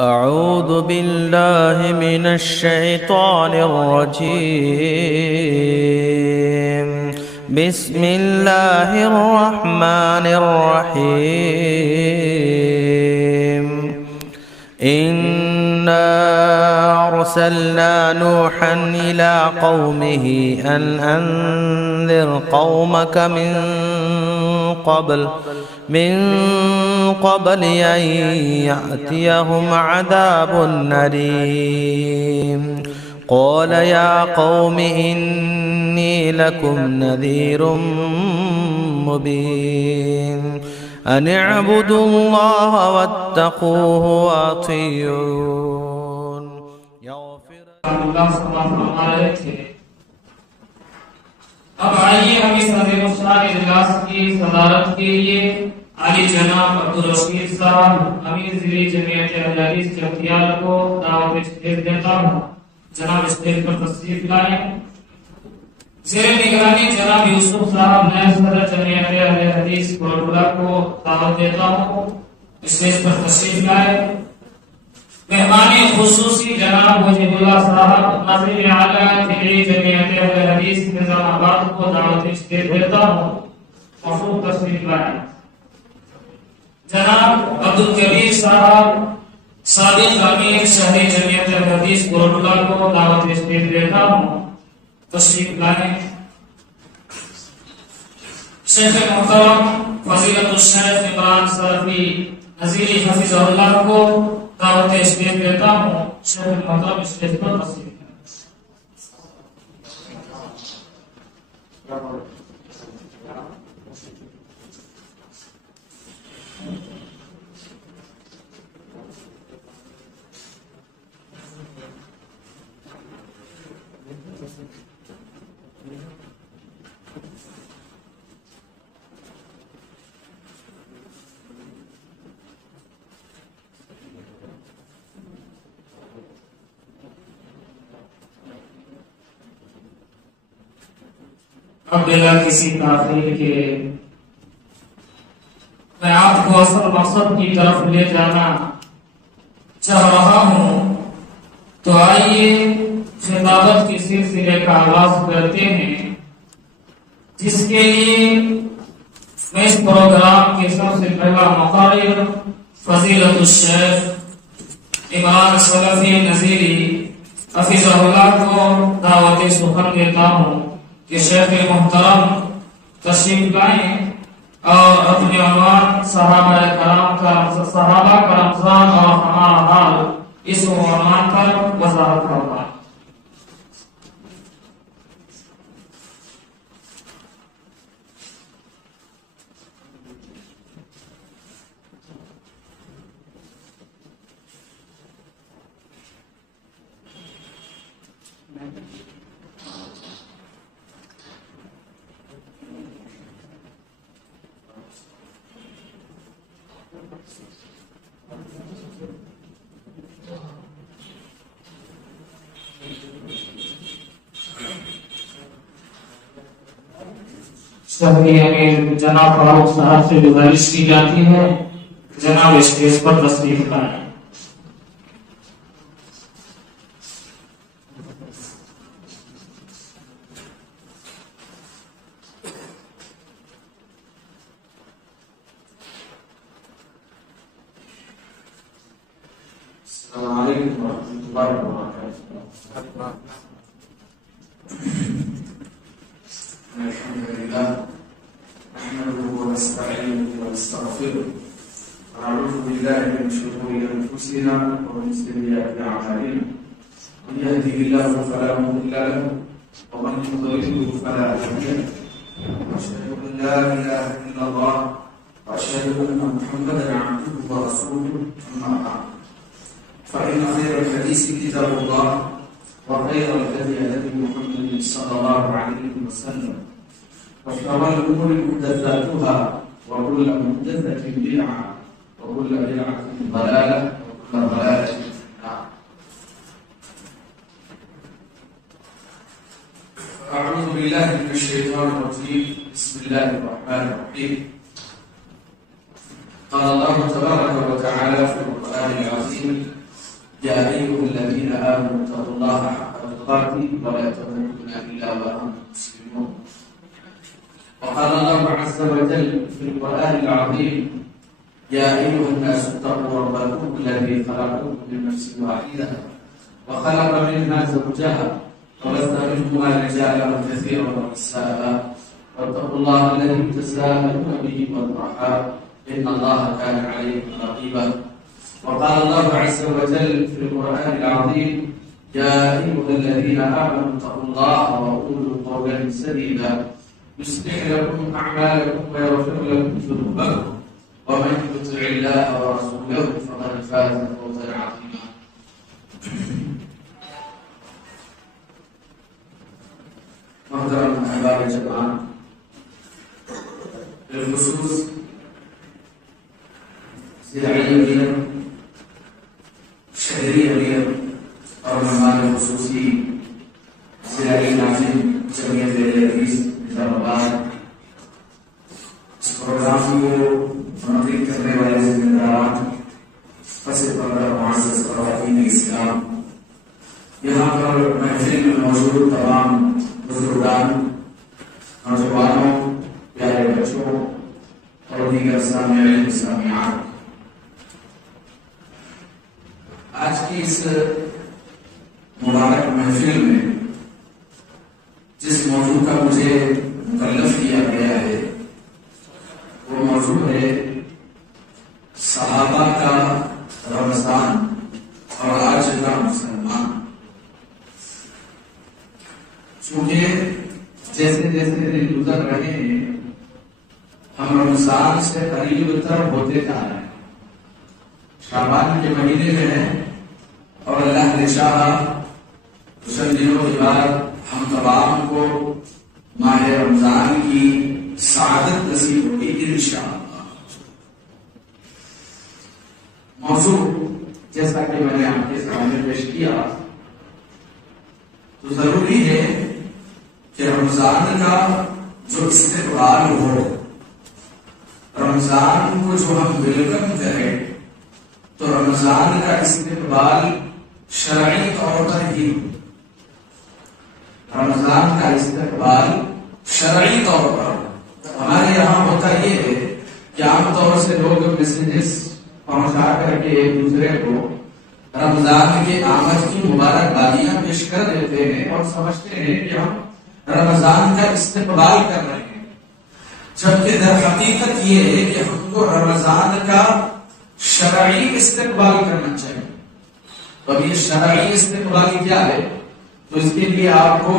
أعوذ بالله من الشيطان الرجيم. بسم الله الرحمن الرحيم. إنا أرسلنا نوحا إلى قومه أن أنذر قومك من قبل أن يأتيهم عذاب أليم. قال يا قوم إني لكم نذير مبين. أن اعبدوا الله واتقوه وأطيعون. اب آئیے ہم اس نظر مشتاق اجلاس کی صدارت کے لیے علی جناب عبدالرشید صاحب امیر ضلعی جمعیت اہل حدیث چکیال کو دعوت اسٹیج دیتا ہوں. جناب اسٹیج پر تشریف لائیں. زیر نگرانی جناب یوسف صاحب نائب صدر جمعیت اہل حدیث کوٹڑا کو دعوت دیتا ہوں. اسٹیج پر تشریف لائیں. مہمان خصوصی جناب وجید اللہ صاحب ناظر اعلیٰ ضلعی جمعیت اہل حدیث نظام آباد کو دعوت اسٹیج دیتا ہوں. مفروض تشریف لائیں. جناب عبدالکبیر صاحب سابق امیر شہری جمعیت اہل حدیث کوٹڑا کو دعوت اسٹیج دیتا ہوں. تشریف لائیں. شیخ محترم فضیلت الشیخ عمران سلفی نذیری حفظ اللہ کو دعوت اسٹیج دیتا ہوں. شیخ محترم اسٹیج پر تشریف لائیں. اب بلا کسی تاخیر کے میں آپ کو اصل مقصد کی طرف لے جانا چاہ رہا ہوں. تو آئیے خطابت کے سلسلے کا آغاز کرتے ہیں، جس کے لیے میں اس پروگرام کے سب سے پہلا مقرر فضیلت الشیخ عمران سلفی نذیری حفظہ اللہ کو دعوت سخن دیتا ہوں کہ شیخ محترم تشریف لائیں اور اپنے عنوان صحابہ کرام کا رمضان اور ہمارا حال اس عنوان پر وضاحت کرنا. شہری امیر جناب فاروق صاحب سے گزارش کی جاتی ہے جناب اسٹیج پر تشریف لائیں. السلام علیکم ورحمۃ اللہ وبرکاتہ. الحمد لله نحمده ونستعينه ونستغفره ونعوذ بالله من شرور انفسنا ومن سيئات اعمالنا. من يهده الله فلا مضل له ومن يضلل فلا هادي له. أشهد أن لا إله إلا الله وأشهد أن محمدا عبده ورسوله. أما بعد فإن خير الحديث كتاب الله وخير الهدي هدي محمد صلى الله عليه وسلم وشر الأمور محدثاتها وكل محدثة بدعة وكل بدعة ضلالة وكل ضلالة في النار. أعوذ بالله من الشيطان الرجيم. بسم الله الرحمن الرحيم. قال الله تبارك وتعالى في القرآن العظيم الخواتيم ولا تموتن إلا وأنتم مسلمون. وقال الله عز وجل في القرآن العظيم: يا أيها الناس اتقوا ربكم الذي خلقكم من نفس واحدة وخلق منها زوجها وبث منهما رجالا كثيرا ونساء واتقوا الله الذي تساءلون به والأرحام إن الله كان عليكم رقيبا. وقال الله عز وجل في القرآن العظيم: يا أيها الذين آمنوا اتقوا الله وقولوا قولا سديدا يصلح لكم أعمالكم ويغفر لكم ذنوبكم ومن يطع الله ورسوله فقد فاز فوزا عظيما. محترم احباب جماعت، بالخصوص زرعی امیر، شہری امیر اور مہمان خصوصی زرعی ناظم جمعیت اہل حدیث نظام آباد، اس پروگرام کو منعقد کرنے والے ذمہ داران، پس پردہ معزز خواتین اسلام، یہاں پر محفل میں موجود تمام بزرگان، نوجوانوں، پیارے بچوں اور دیگر سامعین سامعات، آج کی اس مبارک محفل میں جس موضوع کا مجھے مکلف کیا گیا ہے وہ موضوع ہے صحابہ کا رمضان اور آج کا مسلمان۔ چونکہ جیسے جیسے دن گزر رہے ہیں ہم رمضان سے قریب تر ہوتے جا رہے ہیں، شعبان کے مہینے میں ہیں اور اللہ نے چاہا چند دنوں کے بعد ہم تمام کو ماہ رمضان کی سعادت نصیب ہوگی انشاءاللہ۔ موضوع جیسا کہ میں نے آپ کے سامنے پیش کیا تو ضروری ہے کہ رمضان کا جو استقبال ہو، رمضان کو جو ہم ویلکم کریں تو رمضان کا استقبال شرعی طور پر ہی، رمضان کا استقبال شرعی طور پر۔ ہمارے یہاں ہوتا یہ ہے کہ عام طور سے لوگ میسیجز پہنچا کر کے ایک دوسرے کو رمضان کے آمد کی مبارکبادیاں پیش کر دیتے ہیں اور سمجھتے ہیں کہ ہم رمضان کا استقبال کر رہے ہیں، جبکہ در حقیقت یہ ہے کہ ہم کو رمضان کا شرعی استقبال کرنا چاہیے۔ تو اب یہ شرعی استقبال کیا ہے؟ تو اس کے لیے آپ کو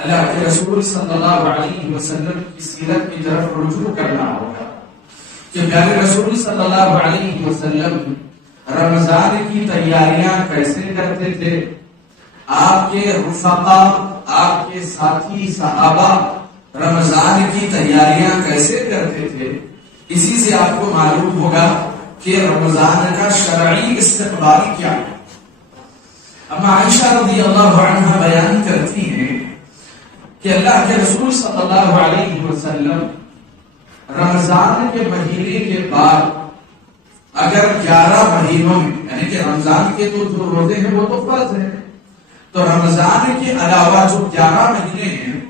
اللہ کے رسول صلی اللہ علیہ وسلم کی سیرت کی طرف رجوع کرنا ہوگا کہ پیارے رسول صلی اللہ علیہ وسلم رمضان کی تیاریاں کیسے کرتے تھے، آپ کے رفقا، آپ کے ساتھی صحابہ رمضان کی تیاریاں کیسے کرتے تھے۔ اسی سے آپ کو معلوم ہوگا کہ رمضان کا شرعی استقبال کیا ہے۔ اما عائشہ رضی اللہ عنہا بیان کرتی ہیں کہ اللہ کے رسول صلی اللہ علیہ وسلم رمضان کے مہینے کے بعد اگر 11 مہینوں میں، یعنی کہ رمضان کے تو جو روزے ہیں وہ تو فرض ہیں، تو رمضان کے علاوہ جو 11 مہینے ہیں،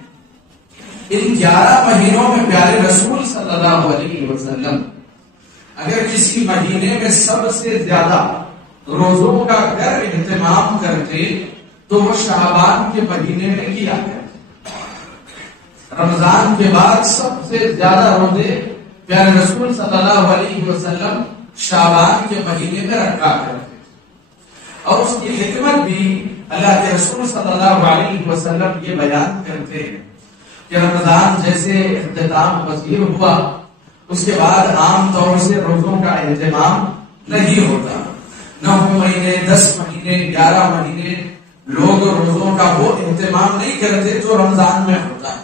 ان 11 مہینوں میں پیارے رسول صلی اللہ علیہ وسلم اگر کسی مہینے میں سب سے زیادہ روزوں کا اگر اہتمام کرتے تو وہ شعبان کے مہینے میں کیا کرتے۔ رمضان کے بعد سب سے زیادہ روزے پیارے رسول صلی اللہ علیہ وسلم شعبان کے مہینے میں رکھا کرتے، اور اس کی حکمت بھی اللہ کے رسول صلی اللہ علیہ وسلم یہ بیان کرتے ہیں کہ رمضان جیسے اختتام پذیر ہوا، اس کے بعد عام طور سے روزوں کا اہتمام نہیں ہوتا، 9 مہینے، 10 مہینے، 11 مہینے لوگ روزوں کا وہ اہتمام نہیں کرتے جو رمضان میں ہوتا ہے۔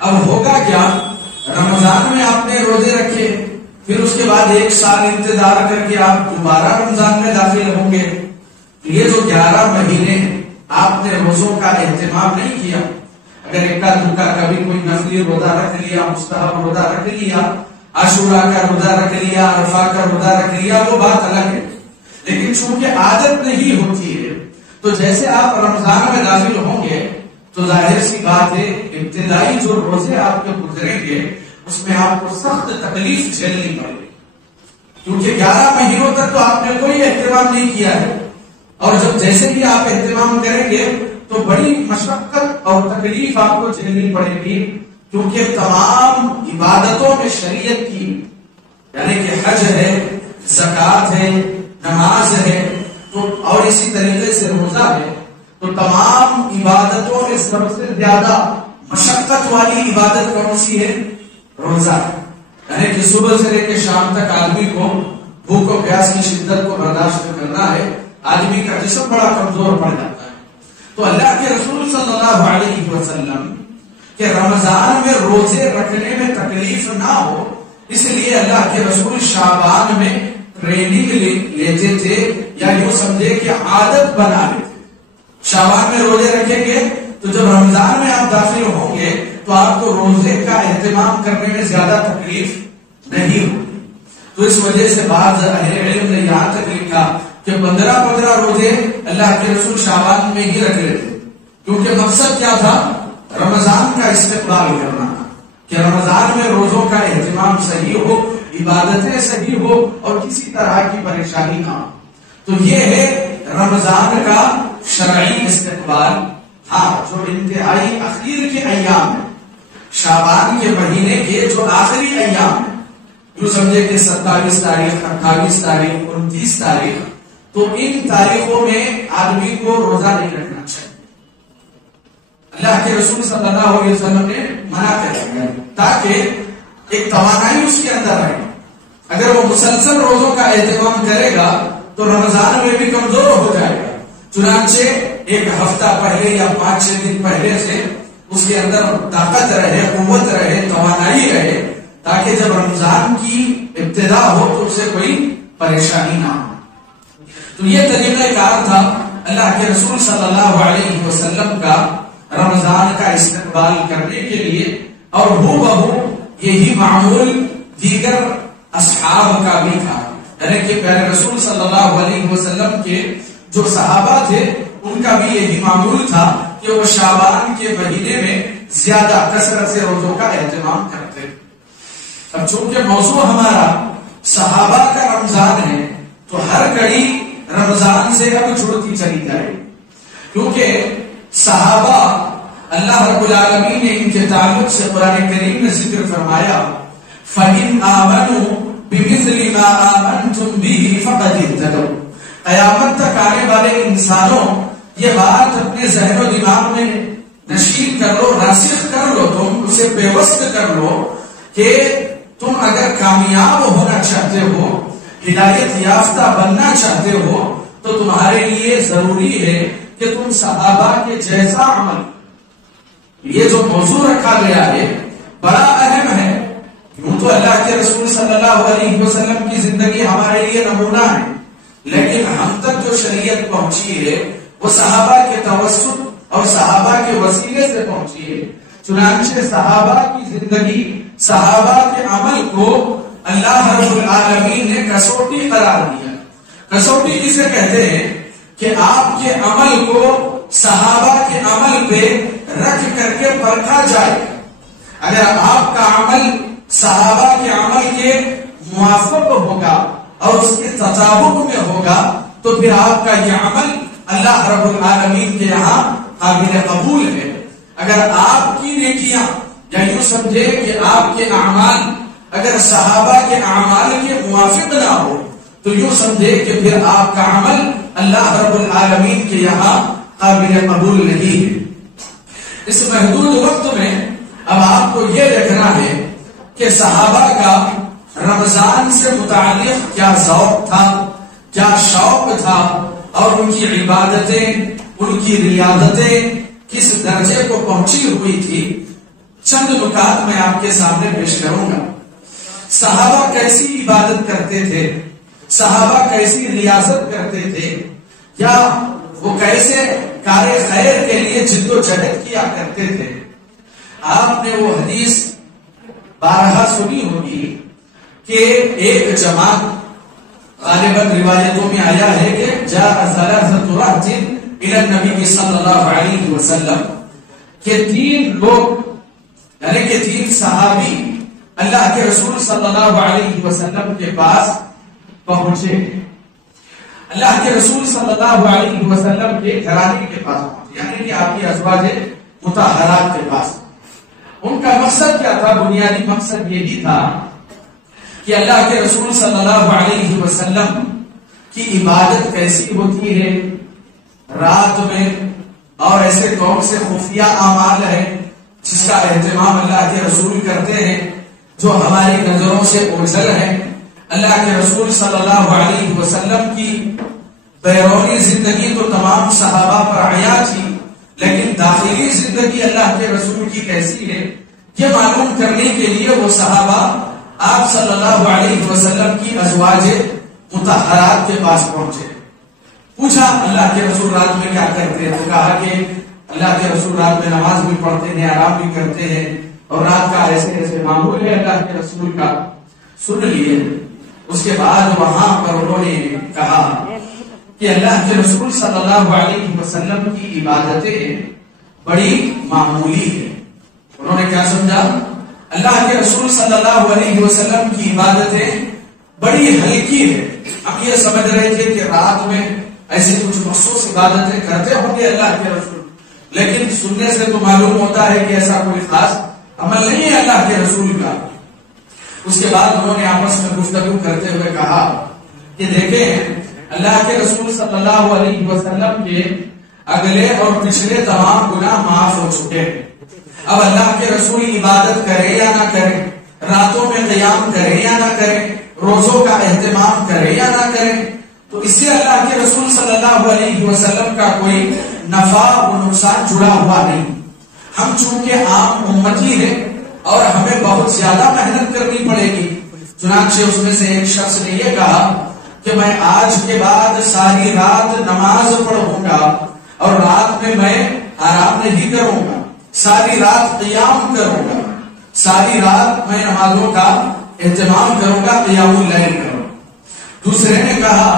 اب ہوگا کیا، رمضان میں آپ نے روزے رکھے، پھر اس کے بعد 1 سال انتظار کر کے آپ دوبارہ رمضان میں داخل ہوں گے، یہ جو 11 مہینے آپ نے روزوں کا اہتمام نہیں کیا، اگر اکا دکا کبھی کوئی نفلی روزہ رکھ لیا، مستحب روزہ رکھ لیا، عاشورہ کا روزہ رکھ لیا، عرفہ کا روزہ رکھ لیا، وہ بات الگ ہے، لیکن چونکہ عادت نہیں ہوتی ہے تو جیسے آپ رمضان میں داخل ہوں گے تو ظاہر سی بات ہے ابتدائی جو روزے آپ کے گزریں گے اس میں آپ کو سخت تکلیف جھیلنی پڑے گی، کیونکہ 11 مہینوں تک تو آپ نے کوئی اہتمام نہیں کیا ہے، اور جب جیسے بھی آپ اہتمام کریں گے تو بڑی مشقت اور تکلیف آپ کو جھیلنی پڑے گی، کیونکہ تمام عبادتوں میں شریعت کی یعنی کہ حج ہے، زکات ہے، نماز ہے، تو اور اسی طریقے سے روزہ ہے، تو تمام عبادتوں میں سب سے زیادہ مشقت والی عبادت کون سی ہے؟ روزہ ہے۔ یعنی کہ صبح سے لے کے شام تک آدمی کو بھوک و پیاس کی شدت کو برداشت کرنا ہے، آدمی کا جسم بڑا کمزور پڑ جاتا ہے۔ تو اللہ کے رسول صلی اللہ علیہ وسلم کہ رمضان میں روزے رکھنے میں تکلیف نہ ہو، اس لیے اللہ کے رسول شعبان میں ٹریننگ لیتے تھے، یا یوں سمجھے کہ عادت بنا لیتے۔ شعبان میں روزے رکھیں گے تو جب رمضان میں آپ داخل ہوں گے تو آپ کو روزے کا اہتمام کرنے میں زیادہ تکلیف نہیں ہوگی۔ تو اس وجہ سے بعض اہل علم نے یہاں تک لکھا کہ 15 روزے اللہ کے رسول شعبان میں ہی رکھ لیتے، کیونکہ مقصد کیا تھا؟ رمضان کا استقبال کرنا، کہ رمضان میں روزوں کا اہتمام صحیح ہو، عبادتیں صحیح ہو اور کسی طرح کی پریشانی نہ ہو۔ تو یہ ہے رمضان کا شرعی استقبال۔ ہاں، جو انتہائی اخیر کے ایام ہیں، شعبان کے مہینے کے جو آخری ایام ہیں، جو سمجھے کہ 27 تاریخ، 28 تاریخ، 29 تاریخ، تو ان تاریخوں میں آدمی کو روزہ نہیں رکھنا چاہیے۔ اللہ کے رسول صلی اللہ علیہ وسلم نے منع کر دیا تاکہ ایک توانائی اس کے اندر رہے۔ اگر وہ مسلسل روزوں کا اہتمام کرے گا تو رمضان میں بھی کمزور ہو جائے گا، چنانچہ ایک ہفتہ پہلے یا 5-6 دن پہلے سے اس کے اندر طاقت رہے، قوت رہے، توانائی رہے، تاکہ جب رمضان کی ابتدا ہو تو اسے کوئی پریشانی نہ ہو۔ تو یہ طریقہ کار تھا اللہ کے رسول صلی اللہ علیہ وسلم کا رمضان کا استقبال کرنے کے لیے، اور ہو بہو یہی معمول دیگر اصحاب کا بھی تھا، یعنی کہ پیارے رسول صلی اللہ علیہ وسلم کے جو صحابہ تھے ان کا بھی یہی معمول تھا کہ وہ شعبان کے مہینے میں زیادہ کثرت سے روزوں کا اہتمام کرتے۔ اب چونکہ موضوع ہمارا صحابہ کا رمضان ہے تو ہر کڑی رمضان سے اب جڑتی چلی جائے، کیونکہ صحابہ اللہ رب العالمین نے ان کے تعلق سے قرآن کریم میں ذکر فرمایا فَإِنْ آمَنُوا بِمِثْلِ مَا آمَنْتُمْ بِهِ فَقَدِ اهْتَدَوْا۔ قیامت تک آنے والے انسانوں یہ بات اپنے ذہن و دماغ میں نشین کر لو، راسخ کر لو، تم اسے پیوست کر لو کہ تم اگر کامیاب ہونا چاہتے ہو، ہدایت یافتہ بننا چاہتے ہو، تو تمہارے لیے ضروری ہے کہ تم صحابہ کے جیسا عمل۔ یہ جو موضوع رکھا گیا ہے بڑا اہم ہے، یوں تو اللہ کے رسول صلی اللہ علیہ وسلم کی زندگی ہمارے لیے نمونہ ہے، لیکن ہم تک جو شریعت پہنچی ہے وہ صحابہ کے توسط اور صحابہ کے وسیلے سے پہنچی ہے۔ چنانچہ صحابہ کی زندگی، صحابہ کے عمل کو اللہ رب العالمین نے کسوٹی قرار دیا۔ کسوٹی کسے کہتے ہیں؟ کہ آپ کے عمل کو صحابہ کے عمل پہ رکھ کر کے پرکھا جائے۔ اگر آپ کا عمل صحابہ کے عمل کے موافق ہوگا اور اس کے تطابق میں ہوگا تو پھر آپ کا یہ عمل اللہ رب العالمین کے یہاں قابل قبول ہے۔ اگر آپ کی نیکیاں یا یوں سمجھے کہ آپ کے اعمال اگر صحابہ کے اعمال کے موافق نہ ہو تو یوں سمجھے کہ پھر آپ کا عمل اللہ رب العالمین کے یہاں قابل قبول نہیں ہے۔ اس محدود وقت میں اب آپ کو یہ دیکھنا ہے کہ صحابہ کا رمضان سے متعلق کیا ذوق تھا، کیا شوق تھا، اور ان کی عبادتیں، ان کی ریاضتیں کس درجے کو پہنچی ہوئی تھی۔ چند نکات میں آپ کے سامنے پیش کروں گا۔ صحابہ کیسی عبادت کرتے تھے، صحابہ کیسی ریاضت کرتے تھے، یا وہ کیسے کار خیر کے لیے جد و جہد کیا کرتے تھے۔ آپ نے وہ حدیث بارہا سنی ہوگی کہ ایک جماعت، غالباً روایتوں میں آیا ہے کہ جاء ثلاثۃ رہط الی النبی صلی اللہ علیہ وسلم کہ 3 لوگ یعنی کہ 3 صحابی اللہ کے رسول صلی اللہ علیہ وسلم کے پاس پہنچے. اللہ کے رسول صلی اللہ علیہ وسلم کے گھرانے کے پاس پہنچے یعنی کہ آپ کی ازواج مطہرات کے پاس. ان کا مقصد کیا تھا؟ بنیادی مقصد یہی تھا کہ اللہ کے رسول صلی اللہ علیہ وسلم کی عبادت کیسی ہوتی ہے رات میں، اور ایسے کون سے خفیہ اعمال ہیں جس کا اہتمام اللہ کے رسول کرتے ہیں جو ہماری نظروں سے اوجھل ہیں. اللہ کے رسول صلی اللہ علیہ وسلم کی بیرونی زندگی تو تمام صحابہ پر عیا تھی، لیکن داخلی زندگی اللہ کے رسول کی کیسی ہے یہ معلوم کرنے کے لیے وہ صحابہ آپ صلی اللہ علیہ وسلم کی ازواج مطہرات کے پاس پہنچے. پوچھا اللہ کے رسول رات میں کیا کرتے ہیں؟ تو کہا کہ اللہ کے رسول رات میں نماز بھی پڑھتے ہیں، آرام بھی کرتے ہیں، اور رات کا ایسے ایسے معمول ہے اللہ کے رسول کا. سن لیے. اس کے بعد وہاں پر انہوں نے کہا کہ اللہ کے رسول صلی اللہ علیہ وسلم کی عبادتیں بڑی معمولی ہے. انہوں نے کیا سمجھا؟ اللہ کے رسول صلی اللہ علیہ وسلم کی عبادتیں بڑی ہلکی ہے. ہم یہ سمجھ رہے تھے کہ رات میں ایسی کچھ مخصوص عبادتیں کرتے ہوں گے اللہ کے رسول، لیکن سننے سے تو معلوم ہوتا ہے کہ ایسا کوئی خاص عمل نہیں ہے اللہ کے رسول کا. اس کے بعد انہوں نے آپس میں گفتگو کرتے ہوئے کہا کہ دیکھیں اللہ کے رسول صلی اللہ علیہ وسلم کے اگلے اور پچھلے تمام گناہ معاف ہو چکے ہیں. اب اللہ کے رسول عبادت کرے یا نہ کرے، راتوں میں قیام کرے یا نہ کرے، روزوں کا اہتمام کرے یا نہ کرے، تو اس سے اللہ کے رسول صلی اللہ علیہ وسلم کا کوئی نفع و نقصان جڑا ہوا نہیں. ہم چونکہ عام امتی ہیں اور ہمیں بہت زیادہ محنت کرنی پڑے گی. چنانچہ اس میں سے ایک شخص نے یہ کہا کہ میں آج کے بعد ساری رات نماز پڑھوں گا اور رات میں آرام نہیں کروں گا، ساری رات قیام کروں گا، ساری رات میں نمازوں کا اہتمام کروں گا، قیام اللیل کروں گا. دوسرے نے کہا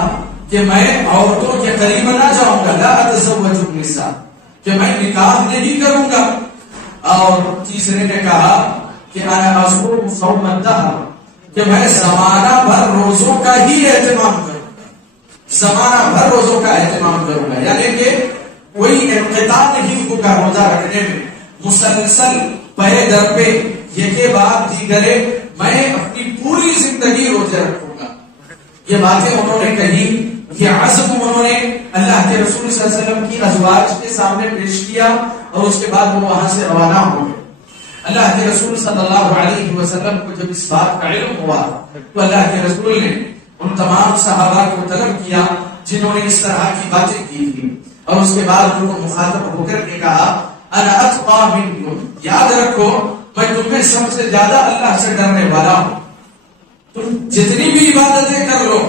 کہ میں عورتوں کے قریب نہ جاؤں گا، لا اتزوج النساء، کہ میں نکاح نہیں کروں گا. اور تیسرے نے کہا کہ انا اصوم صوم الدہر، کہ میں زمانہ بھر روزوں کا ہی اہتمام کروں گا، زمانہ بھر روزوں کا اہتمام کروں گا. یعنی کہ کوئی انقطاع نہیں ہوگا روزہ رکھنے میں، مسلسل پہے در پہ یہ کے بعد دیگرے میں اپنی پوری زندگی روزے رکھوں گا. یہ باتیں انہوں نے کہی، یہ عزم انہوں نے اللہ کے رسول صلی اللہ علیہ وسلم کی ازواج کے سامنے پیش کیا، اور اس کے بعد وہ وہاں سے روانہ ہو گئے. اللہ کے رسول صلی اللہ علیہ وسلم کو جب اس بات کا علم ہوا تو اللہ کے رسول نے ان تمام صحابہ کو طلب کیا جنہوں نے اس طرح کی باتیں کی تھی، اور اس کے بعد ان کو مخاطب ہو کر کے کہا انا اتقی منکم، یاد رکھو میں تم میں سب سے زیادہ اللہ سے ڈرنے والا ہوں. تم جتنی بھی عبادتیں کر لو،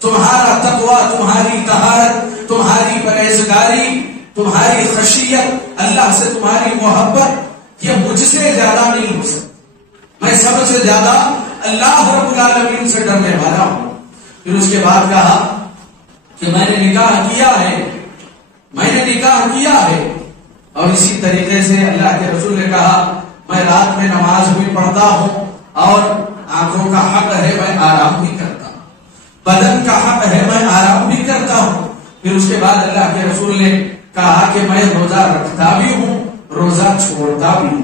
تمہارا تقویٰ، تمہاری طہارت، تمہاری پرہیزگاری، تمہاری خشیت، اللہ سے تمہاری محبت، یہ مجھ سے زیادہ نہیں ہو سکتی. میں سب سے زیادہ اللہ رب العالمین سے ڈرنے والا ہوں. پھر اس کے بعد کہا کہ میں نے نکاح کیا ہے، میں نے نکاح کیا ہے. اور اسی طریقے سے اللہ کے رسول نے کہا میں رات میں نماز بھی پڑھتا ہوں، اور آنکھوں کا حق ہے میں آرام بھی کرتا ہوں، بدن کا حق ہے میں آرام بھی کرتا ہوں. پھر اس کے بعد اللہ کے رسول نے کہا کہ میں روزہ رکھتا بھی ہوں، روزہ چھوڑتا بھی ہوں.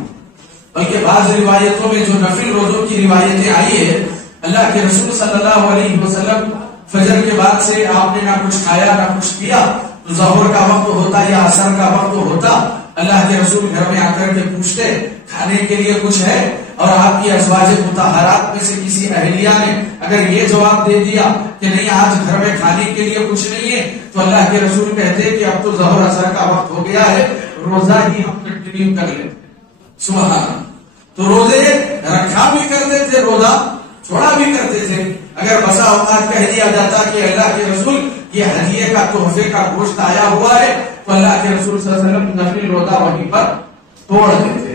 بلکہ بعض روایتوں میں جو نفل روزوں کی روایتیں آئی ہے، اللہ کے رسول صلی اللہ علیہ وسلم فجر کے بعد سے آپ نے نہ کچھ کھایا نہ کچھ کیا، تو ظہر کا وقت ہوتا یا عصر کا وقت ہوتا، اللہ کے رسول گھر میں آ کر کے پوچھتے کھانے کے لیے کچھ ہے، اور آپ کی ازواج مطہرات میں سے کسی اہلیہ نے اگر یہ جواب دے دیا کہ نہیں آج گھر میں کھانے کے لیے کچھ نہیں ہے، تو اللہ کے رسول کہتے کہ اب تو ظہر عصر کا وقت ہو گیا ہے، روزہ ہی ہم کنٹینیو کر لیتے. سبحان اللہ. تو روزے رکھا بھی کرتے تھے، روزہ چھوڑا بھی کرتے تھے. اگر بسا اوقات کہہ دیا جاتا کہ اللہ کے رسول یہ ہدیے کا تحفے کا گوشت آیا ہوا ہے، تو اللہ کے رسول صلی اللہ علیہ وسلم نفلی روزہ وہیں پر توڑ دیتے.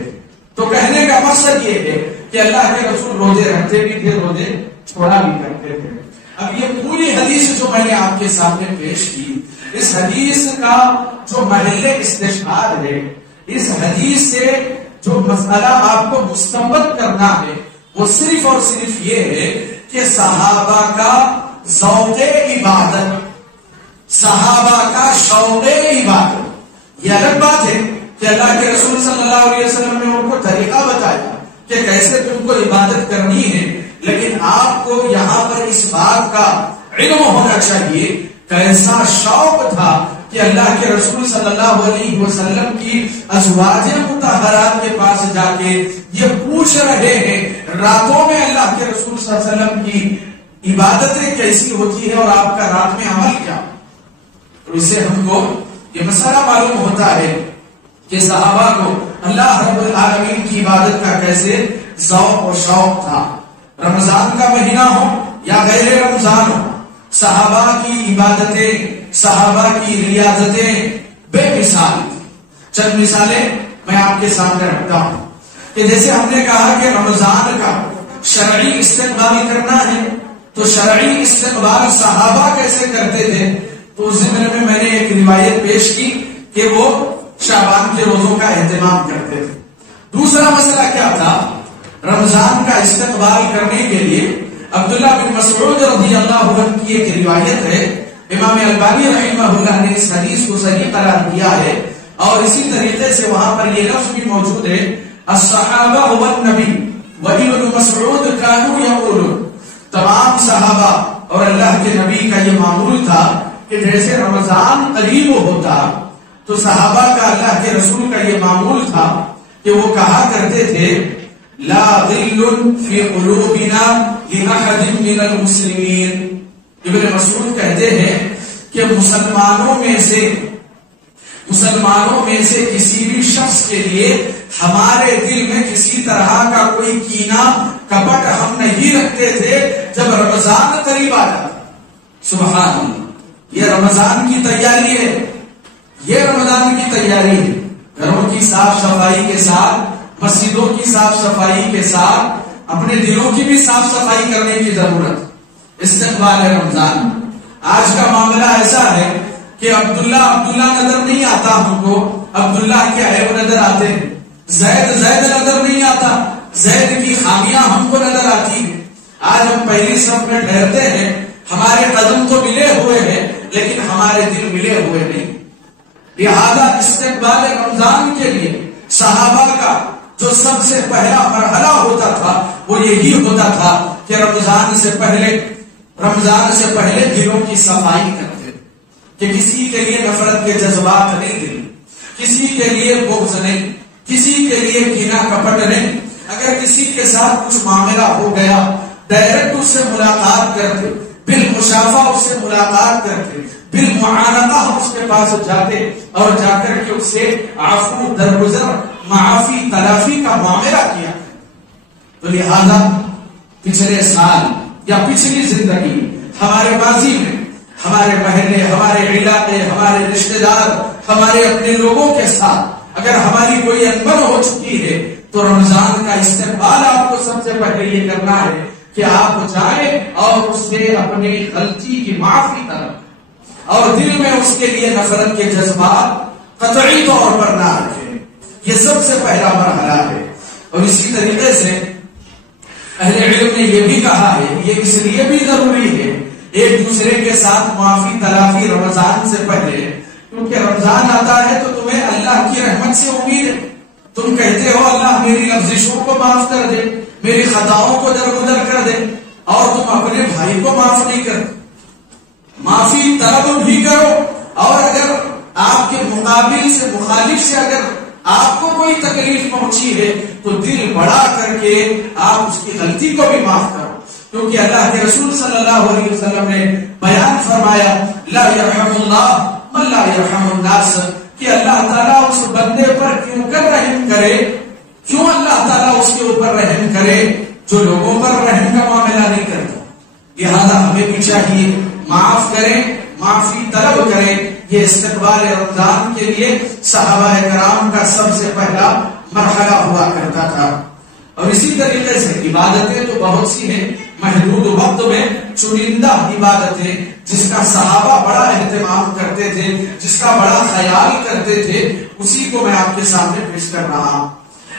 تو کہنے کا مقصد یہ ہے کہ اللہ کے رسول روزے رکھتے بھی تھے، روزے چھوڑا بھی کرتے تھے. اب یہ پوری حدیث جو میں نے آپ کے سامنے پیش کی، اس حدیث کا جو محل استشہاد ہے، اس حدیث سے جو مسئلہ آپ کو مستنبط کرنا ہے وہ صرف اور صرف یہ ہے کہ صحابہ کا ذوق عبادت، صحابہ کا شوق عبادت، یہ الگ بات ہے کہ اللہ کے رسول صلی اللہ علیہ وسلم نے ان کو طریقہ بتایا کہ کیسے تم کو عبادت کرنی ہے، لیکن آپ کو یہاں پر اس بات کا علم ہونا چاہیے کیسا شوق تھا کہ اللہ کے رسول صلی اللہ علیہ وسلم کی ازواج مطہرات کے پاس جا کے یہ پوچھ رہے ہیں راتوں میں اللہ کے رسول صلی اللہ علیہ وسلم کی عبادتیں کیسی ہوتی ہے اور آپ کا رات میں عمل کیا. تو اس سے ہم کو یہ مسئلہ معلوم ہوتا ہے کہ صحابہ کو اللہ رب العالمین کی عبادت کا کیسے ذوق و شوق تھا. رمضان کا مہینہ ہو یا غیر رمضان ہو، صحابہ کی عبادتیں، صحابہ کی ریاضتیں بے مثال. چند مثالیں میں آپ کے سامنے رکھتا ہوں کہ جیسے ہم نے کہا کہ رمضان کا شرعی استقبال کرنا ہے، تو شرعی استقبال صحابہ کیسے کرتے تھے، تو اس زمانے میں نے ایک روایت پیش کی کہ وہ شعبان کے روزوں کا اہتمام کرتے تھے. دوسرا مسئلہ کیا تھا، رمضان کا استقبال کرنے کے لیے عبداللہ بن مسعود رضی اللہ عنہ کی ایک روایت ہے. امام البانی رحمہ اللہ نے اس حدیث کو صحیح قرار دیا ہے، اور اسی طریقے سے وہاں پر یہ لفظ بھی موجود ہے الصحابہ والنبی وابن مسعود كانوا يقولون. تمام صحابہ اور اللہ کے نبی کا یہ معمول تھا کہ جیسے رمضان قریب ہوتا تو صحابہ کا اللہ کے رسول کا یہ معمول تھا کہ وہ کہا کرتے تھے لا غل فی قلوبنا لأحد من المسلمین. ابن مسعود کہتے ہیں کہ مسلمانوں میں سے کسی بھی شخص کے لیے ہمارے دل میں کسی طرح کا کوئی کینہ کپٹ ہم نہیں رکھتے تھے جب رمضان قریب آ جاتا. سبحان اللہ، یہ رمضان کی تیاری ہے، یہ رمضان کی تیاری ہے. گھروں کی صاف صفائی کے ساتھ، مسجدوں کی صاف صفائی کے ساتھ اپنے دلوں کی بھی صاف صفائی کرنے کی ضرورت. استقبال رمضان. آج کا معاملہ ایسا ہے کہ عبداللہ نظر نہیں آتا ہم کو، عبداللہ کے عیب نظر آتے ہیں. زید نظر نہیں آتا، زید کی خامیاں ہم کو نظر آتی ہیں. آج ہم پہلی صف میں ٹھہرتے ہیں، ہمارے قدم تو ملے ہوئے ہیں لیکن ہمارے دل ملے ہوئے نہیں. لہذا استقبال رمضان کے لیے صحابہ کا جو سب سے پہلا مرحلہ ہوتا تھا وہ یہی ہوتا تھا کہ رمضان سے پہلے دلوں کی صفائی کرتے، کہ کسی کے لیے نفرت کے جذبات نہیں دل، کسی کے لیے بغض نہیں، کسی کے لیے کینہ کپٹ نہیں. اگر کسی کے ساتھ کچھ معاملہ ہو گیا ڈائریکٹ اس سے ملاقات کرتے، بالمشافہ اس سے ملاقات کرتے، بالمعانقہ اس کے پاس جاتے اور جا کر کے اس سے عفو درگزر معافی تلافی کا معاملہ کیا. تو لہذا پچھلے سال یا پچھلی زندگی ہمارے ماضی میں ہمارے محلے، ہمارے علاقے، ہمارے رشتہ دار، ہمارے اپنے لوگوں کے ساتھ اگر ہماری کوئی انبن ہو چکی ہے تو رمضان کا استقبال آپ کو سب سے پہلے یہ کرنا ہے کہ آپ جائیں اور اس سے اپنی غلطی کی معافی طلب اور دل میں اس کے لیے نفرت کے جذبات قطعی طور پر نہ رکھیں. یہ سب سے پہلا مرحلہ ہے. اور اسی طریقے سے اہل علم نے یہ بھی کہا ہے، یہ اس لیے بھی ضروری ہے ایک دوسرے کے ساتھ معافی تلافی رمضان سے پہلے، کیونکہ رمضان آتا ہے تو تمہیں اللہ کی رحمت سے امید ہے. تم کہتے ہو اللہ میری لفزشوں کو معاف کر دے، میری خطاؤں کو درگزر کر دے، اور تم اپنے بھائی کو معاف نہیں کرتے. معافی طلب بھی کرو، اور اگر آپ کے مقابل سے مخالف سے اگر آپ کو کوئی تکلیف پہنچی ہے تو دل بڑا کر کے آپ اس کی غلطی کو بھی معاف کرو. کیونکہ اللہ کے رسول صلی اللہ علیہ وسلم نے بیان فرمایا لا یرحم اللہ من لا یرحم الناس، کہ اللہ تعالیٰ اس بندے پر کیوں کر رحم کرے، کیوں اللہ تعالیٰ اس کے اوپر رحم کرے جو لوگوں پر رحم کا معاملہ نہیں کرتا. لہذا ہمیں بھی چاہیے معاف کریں، معافی طلب کریں. یہ استقبال رمضان کے لیے صحابہ کرام کا سب سے پہلا مرحلہ ہوا کرتا تھا. اور اسی طریقے سے عبادتیں تو بہت سی ہیں، محدود وقت میں چنندہ عبادتیں جس کا صحابہ بڑا اہتمام کرتے تھے، جس کا بڑا خیال کرتے تھے، اسی کو میں آپ کے سامنے پیش کر رہا ہوں۔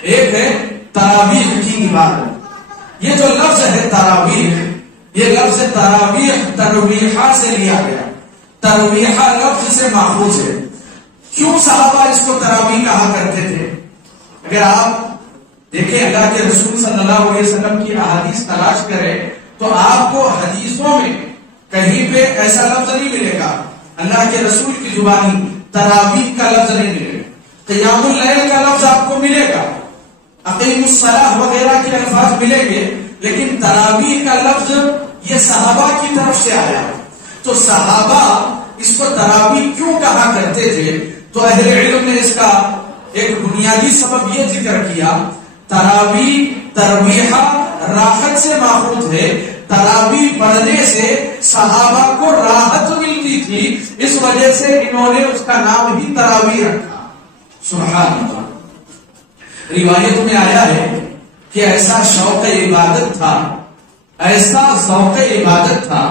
ایک ہے تراویح کی عبادت۔ یہ جو لفظ ہے تراویح، یہ لفظ تراویح ترویحہ سے لیا گیا، ترویحہ لفظ سے ماخوذ ہے۔ کیوں صحابہ اس کو تراویح کہا کرتے تھے؟ اگر آپ دیکھیں اللہ کے رسول صلی اللہ علیہ وسلم کی احادیث تلاش کریں تو آپ کو حدیثوں میں کہیں پہ ایسا لفظ نہیں ملے گا، اللہ کے رسول کی زبانی تراویح کا لفظ نہیں ملے گا۔ قیام اللیل کا لفظ آپ کو ملے گا، اقیم الصلاۃ وغیرہ کے الفاظ ملیں گے، لیکن تراویح کا لفظ یہ صحابہ کی طرف سے آیا۔ تو صحابہ اس کو تراویح کیوں کہا کرتے تھے؟ تو اہل علم نے اس کا ایک بنیادی سبب یہ ذکر کیا، تراویح ترویحہ راحت سے ماخوذ ہے، تراویح پڑھنے سے صحابہ کو راحت ملتی تھی، اس وجہ سے انہوں نے اس کا نام ہی تراویح رکھا۔ سبحان اللہ۔ روایت میں آیا ہے کہ ایسا شوق عبادت تھا، ایسا ذوق عبادت تھا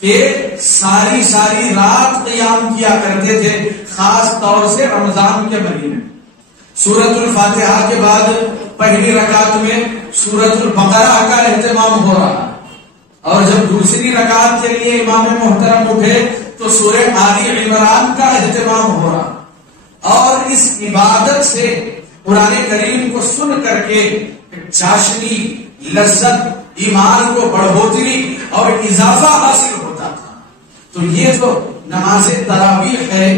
کہ ساری رات قیام کیا کرتے تھے، خاص طور سے رمضان کے مہینے۔ سورۃ الفاتحہ کے بعد پہلی رکعت میں سورۃ البقرہ کا اہتمام ہو رہا، اور جب دوسری رکعت کے لیے امام محترم اٹھے تو سورہ آل عمران کا اہتمام ہو رہا، اور اس عبادت سے قرآن کریم کو سن کر کے چاشنی، لذت، ایمان کو بڑھوتری اور اضافہ حاصل ہوتا تھا۔ تو یہ جو نماز تراویح ہے،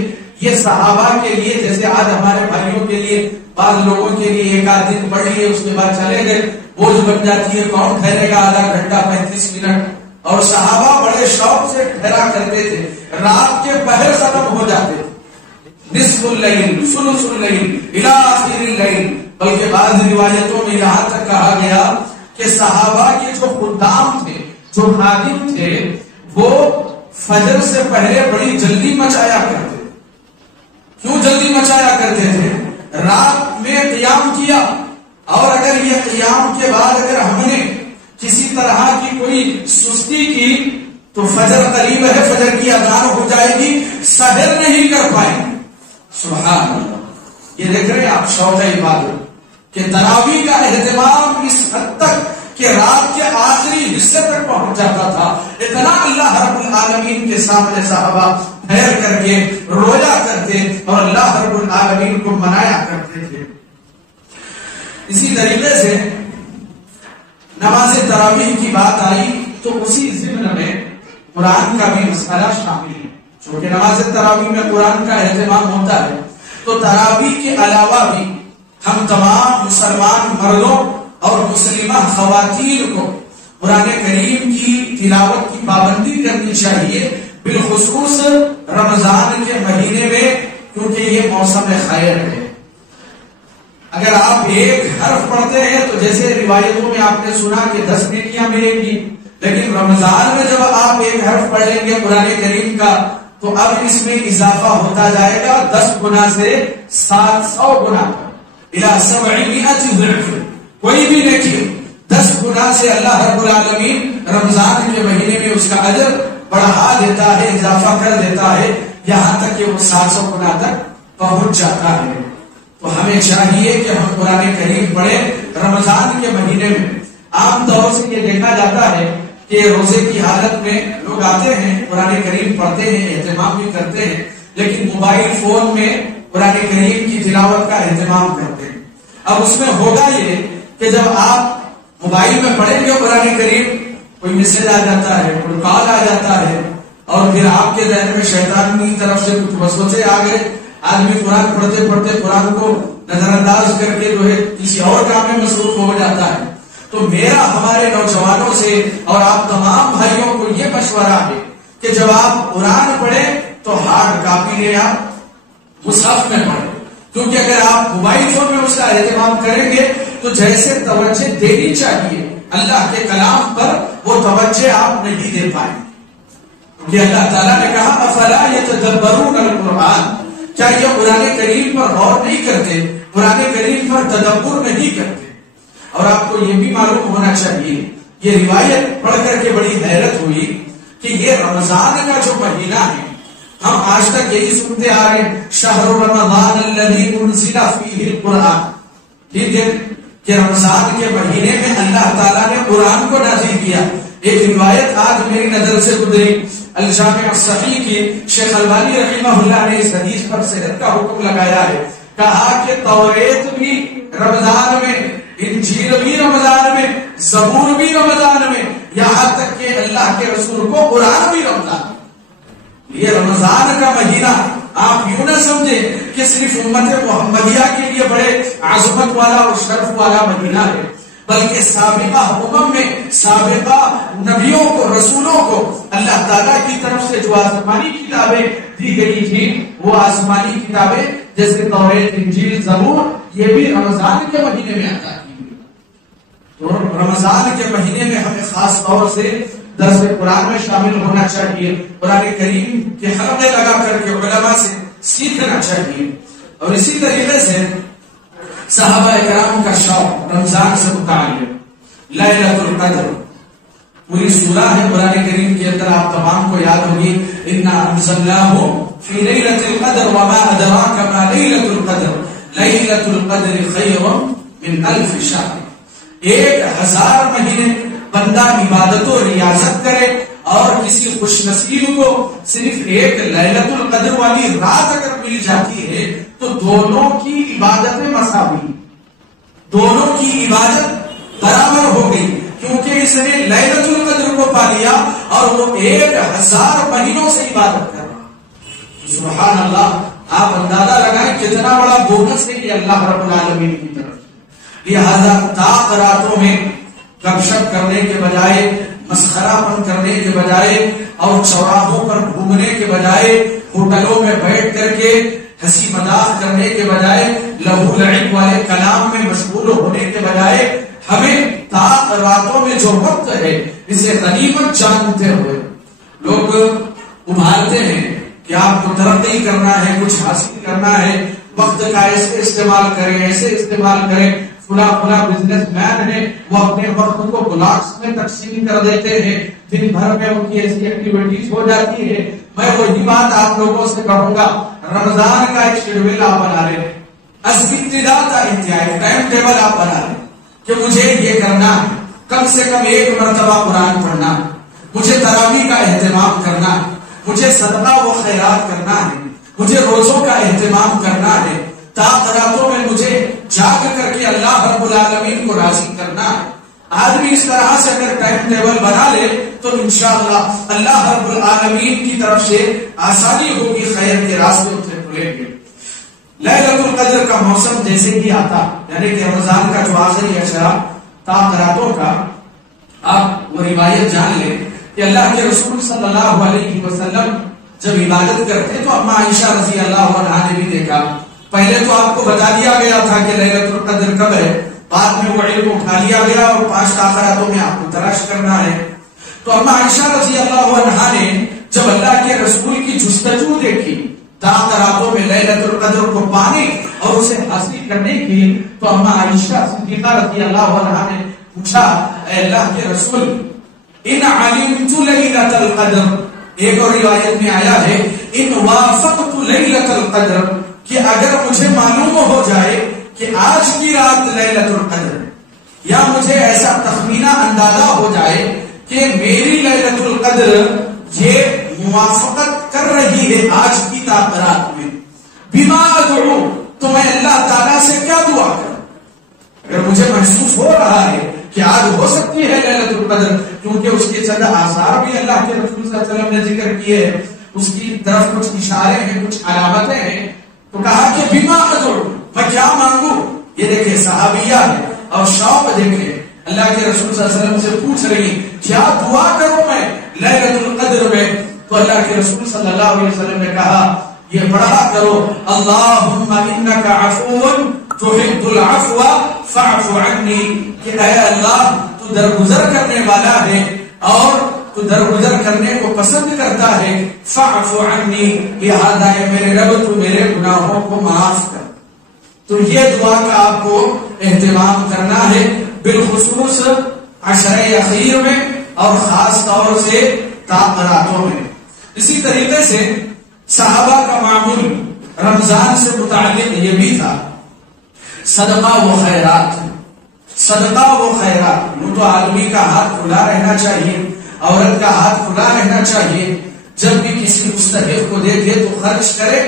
یہ صحابہ کے لیے، جیسے آج ہمارے بھائیوں کے لیے، بعض لوگوں کے لیے ایک آدھ دن پڑھ لیے اس کے بعد چلے گئے، بوجھ بن جاتی ہے، کون ٹھہرے گا آدھا گھنٹہ 35 منٹ۔ اور صحابہ بڑے شوق سے ٹھہرا کرتے تھے، رات کے پہر ختم ہو جاتے تھے، نصف اللیل، ثلث اللیل، الی آخر اللیل، بلکہ بعض روایتوں میں یہاں تک کہا گیا کہ صحابہ کے جو خدام تھے، جو خادم تھے، وہ فجر سے پہلے بڑی جلدی مچایا کرتے تھے۔ کیوں جلدی مچایا کرتے تھے؟ رات میں قیام کیا، اور اگر یہ قیام کے بعد اگر ہم نے کسی طرح کی کوئی سستی کی تو فجر قریب ہے، فجر کی اذان ہو جائے گی، سحر نہیں کر پائیں۔ سبحان اللہ۔ یہ دیکھ رہے ہیں آپ شوق عبادت کہ تراویح کا اہتمام اس حد تک کہ رات کے آخری حصے تک پہنچ جاتا تھا، اتنا اللہ رب العالمین کے سامنے صحابہ ٹھہر کر کے رویا کرتے اور اللہ رب العالمین کو منایا کرتے تھے۔ اسی طریقے سے نماز تراویح کی بات آئی تو اسی ضمن میں قرآن کا بھی مسئلہ شامل ہے، چونکہ نماز تراویح میں قرآن کا اہتمام ہوتا ہے، تو تراویح کے علاوہ بھی ہم تمام مسلمان مردوں اور مسلمہ خواتین کو قرآن کریم کی تلاوت کی پابندی کرنی چاہیے، بالخصوص رمضان کے مہینے میں، کیونکہ یہ موسم خیر ہے۔ اگر آپ ایک حرف پڑھتے ہیں تو جیسے روایتوں میں آپ نے سنا کہ 10 نیکیاں ملیں گی، لیکن رمضان میں جب آپ ایک حرف پڑھ لیں گے قرآن کریم کا تو اب اس میں اضافہ ہوتا جائے گا 10 گنا سے 700 گنا تک، الی 700 ضعف۔ کوئی بھی نیکی 10 گنا سے اللہ رب العالمین رمضان کے مہینے میں اس کا اجر بڑھا دیتا ہے، اضافہ کر دیتا ہے، یہاں تک کہ وہ 700 گنا تک پہنچ جاتا ہے۔ تو ہمیں چاہیے کہ ہم قرآن کریم پڑھیں رمضان کے مہینے میں۔ عام طور سے یہ دیکھا جاتا ہے کہ روزے کی حالت میں لوگ آتے ہیں، قرآن کریم پڑھتے ہیں، اہتمام بھی کرتے ہیں، لیکن موبائل فون میں قرآن کریم کی تلاوت کا اہتمام کرتے ہیں۔ اب اس میں ہوگا یہ کہ جب آپ موبائل میں پڑھیں گے قرآن کریم، کوئی میسج آ جاتا ہے، کوئی کال آ جاتا ہے، اور پھر آپ کے ذہن میں شیطان کی طرف سے کچھ وسوسے آ گئے، آدمی قرآن پڑھتے پڑھتے قرآن کو نظر انداز کر کے جو ہے کسی اور کام میں مصروف ہو جاتا ہے۔ تو میرا ہمارے نوجوانوں سے اور آپ تمام بھائیوں کو یہ مشورہ ہے کہ جب آپ قرآن پڑھیں تو ہارڈ کاپی لیں، آپ مصحف میں پڑھیں، کیونکہ اگر آپ موبائل فون میں اس کا اہتمام کریں گے تو جیسے توجہ دینی چاہیے اللہ کے کلام پر، وہ توجہ آپ نہیں دے پائیں، کیونکہ اللہ تعالیٰ نے کہا افلا یتدبرون القرآن، کیا یہ قرآن کریم پر غور نہیں کرتے، قرآن کریم پر تدبر نہیں کرتے؟ اور آپ کو یہ بھی معلوم ہونا چاہیے یہ روایت پڑھ کر کے بڑی حیرت ہوئی کہ یہ رمضان کا جو مہینہ ہے، ہم آج تک یہی سنتے آ رہے ہیں شہر رمضان الذی انزل فیہ القرآن، ٹھیک ہے کہ رمضان کے مہینے میں اللہ تعالیٰ نے قرآن کو نازل کیا۔ ایک روایت آج میری نظر سے گزری الجامع الصحیح کی، شیخ البانی رحمہ اللہ نے اس حدیث پر صحت کا حکم لگایا ہے، کہا کہ توریت بھی رمضان میں، انجیل بھی رمضان میں، زبور بھی رمضان میں، یہاں تک کہ اللہ کے رسول کو قرآن بھی رمضان میں۔ یہ رمضان کا مہینہ آپ یوں نہ سمجھیں کہ صرف امت محمدیہ کے لیے بڑے عظمت والا اور شرف والا مہینہ ہے، بلکہ سابقہ امم میں سابقہ نبیوں کو، رسولوں کو اللہ تعالیٰ کی طرف سے جو آسمانی کتابیں دی گئی تھی، وہ آسمانی کتابیں جیسے توریت، انجیل، زبور، یہ بھی رمضان کے مہینے میں آتا ہے۔ تو رمضان کے مہینے میں ہمیں خاص طور سے درس قرآن میں شامل ہونا چاہیے، قرآن کریم کے حلقے لگا کر کے علماء سے سیکھنا چاہیے۔ اور اسی طریقے سے صحابہ کرام کا شوق رمضان سے متعلق لیلۃ القدر، پوری سورہ ہے قرآن کریم کے اندر، آپ تمام کو یاد ہوگی انا انزلناہ فی لیلۃ القدر وما ادراک ما لیلۃ القدر لیلۃ القدر خیر من الف شہر۔ 1000 مہینے بندہ عبادت و ریاضت کرے اور کسی خوش نصیب کو صرف ایک لیلۃ القدر والی رات اگر مل جاتی ہے تو دونوں کی عبادتیں مساوی، دونوں کی عبادت برابر ہو گئی، کیونکہ اس نے لیلۃ القدر کو پا لیا اور وہ 1000 مہینوں سے عبادت کر رہا۔ سبحان اللہ، آپ اندازہ لگائیں کتنا بڑا بونس ہے یہ اللہ رب العالمین کی طرف۔ لہذا طاق راتوں میں گپ شپ کرنے کے بجائے، مسخرہ پن کرنے کے بجائے اور چوراہوں پر گھومنے کے بجائے، ہوٹلوں میں بیٹھ کر کے ہنسی مذاق کرنے کے بجائے، لہو لعب والے کلام میں مشغول ہونے کے بجائے، ہمیں طاق راتوں میں جو وقت ہے اسے غنیمت جانتے ہوئے لوگ ابھارتے ہیں کہ آپ کو ترقی کرنا ہے، کچھ حاصل کرنا ہے، وقت کا ایسے استعمال کریں، ایسے استعمال کریں۔ فلاں بزنس مین ہے، وہ اپنے وقت کو بلاکس میں تقسیم کر دیتے ہیں، دن بھر میں ان کی ایسی ایکٹیویٹیز ہو جاتی ہے۔ میں وہی بات آپ لوگوں سے کہوں گا، رمضان کا ایک شیڈول آپ بنا لیں، از ابتدا کا انتہائی ٹائم ٹیبل آپ بنا لیں کہ مجھے یہ کرنا ہے، کم سے کم 1 مرتبہ قرآن پڑھنا، مجھے تراویح کا اہتمام کرنا، مجھے صدقہ و خیرات کرنا ہے، مجھے روزوں کا اہتمام کرنا ہے، طاق راتوں میں مجھے جاگ کر کے اللہ رب العالمین کو راضی کرنا ہے۔ آدمی اس طرح سے اگر ٹائم ٹیبل بنا لے تو انشاءاللہ اللہ رب العالمین کی طرف سے آسانی ہوگی، خیر کے راستے اسے کھلیں گے۔ لیلۃ القدر کا موسم جیسے ہی آتا، یعنی کہ رمضان کا جو آخری اشرا طاق راتوں کا، آپ وہ روایت جان لیں کہ اللہ کے رسول صلی اللہ علیہ وسلم جب عبادت کرتے تو اما عائشہ رضی اللہ عنہا نے بھی دیکھا۔ پہلے تو آپ کو بتا دیا گیا تھا کہ لیلۃ القدر کب ہے، بعد میں وہ علم اٹھا لیا گیا اور 5 طاق راتوں میں آپ کو تلاش کرنا ہے۔ تو اما عائشہ رضی اللہ عنہا نے جب اللہ کے رسول کی جستجو دیکھی طاق راتوں میں لیلۃ القدر کو پانے اور اسے حاصل کرنے کی، تو اما عائشہ صدیقہ رضی اللہ عنہا نے پوچھا، اے اللہ کے رسول، ان علمت لیلۃ القدر، ایک اور روایت میں آیا ہے ان وافقت لیلۃ القدر، کہ اگر مجھے معلوم ہو جائے کہ آج کی رات لیلۃ القدر، یا مجھے ایسا تخمینہ اندازہ ہو جائے کہ میری لیلۃ القدر یہ موافقت کر رہی ہے آج کی طاق رات میں، بما ادعو، تو میں اللہ تعالیٰ سے کیا دعا کروں؟ اگر مجھے محسوس ہو رہا ہے کہ آج ہو سکتی ہے لیلۃ القدر، کیونکہ اس کے چند آثار بھی اللہ کے رسول صلی اللہ علیہ وسلم نے ذکر کیے ہیں، اس کی طرف کچھ اشارے ہیں، کچھ علامتیں ہیں، تو کہا کہ بما ادعو، میں کیا مانگوں؟ یہ دیکھیں صحابیہ ہے اور شوق دیکھیں، اللہ کے رسول صلی اللہ علیہ وسلم سے پوچھ رہی کیا دعا کروں میں لیلۃ القدر میں؟ تو اللہ کے رسول صلی اللہ علیہ وسلم نے کہا یہ پڑھا کرو، اللہم انک عفو تحب العفو فاعف عنی، کہ اے اللہ تو درگزر کرنے والا ہے اور تو درگزر کرنے کو پسند کرتا ہے، فاعف عنی، لہذا اے میرے رب تو میرے گناہوں کو معاف کر۔ تو یہ دعا کا آپ کو اہتمام کرنا ہے، بالخصوص عشرہ اخیر میں اور خاص طور سے راتوں میں. اسی طریقے سے صحابہ کا معمول رمضان سے متعلق یہ بھی تھا صدقہ و خیرات. صدقہ و خیرات. وہ تو آدمی کا ہاتھ کھلا رہنا چاہیے، عورت کا ہاتھ کھلا رہنا چاہیے. جب بھی کسی مستحق کو دیکھے تو خرچ کرے.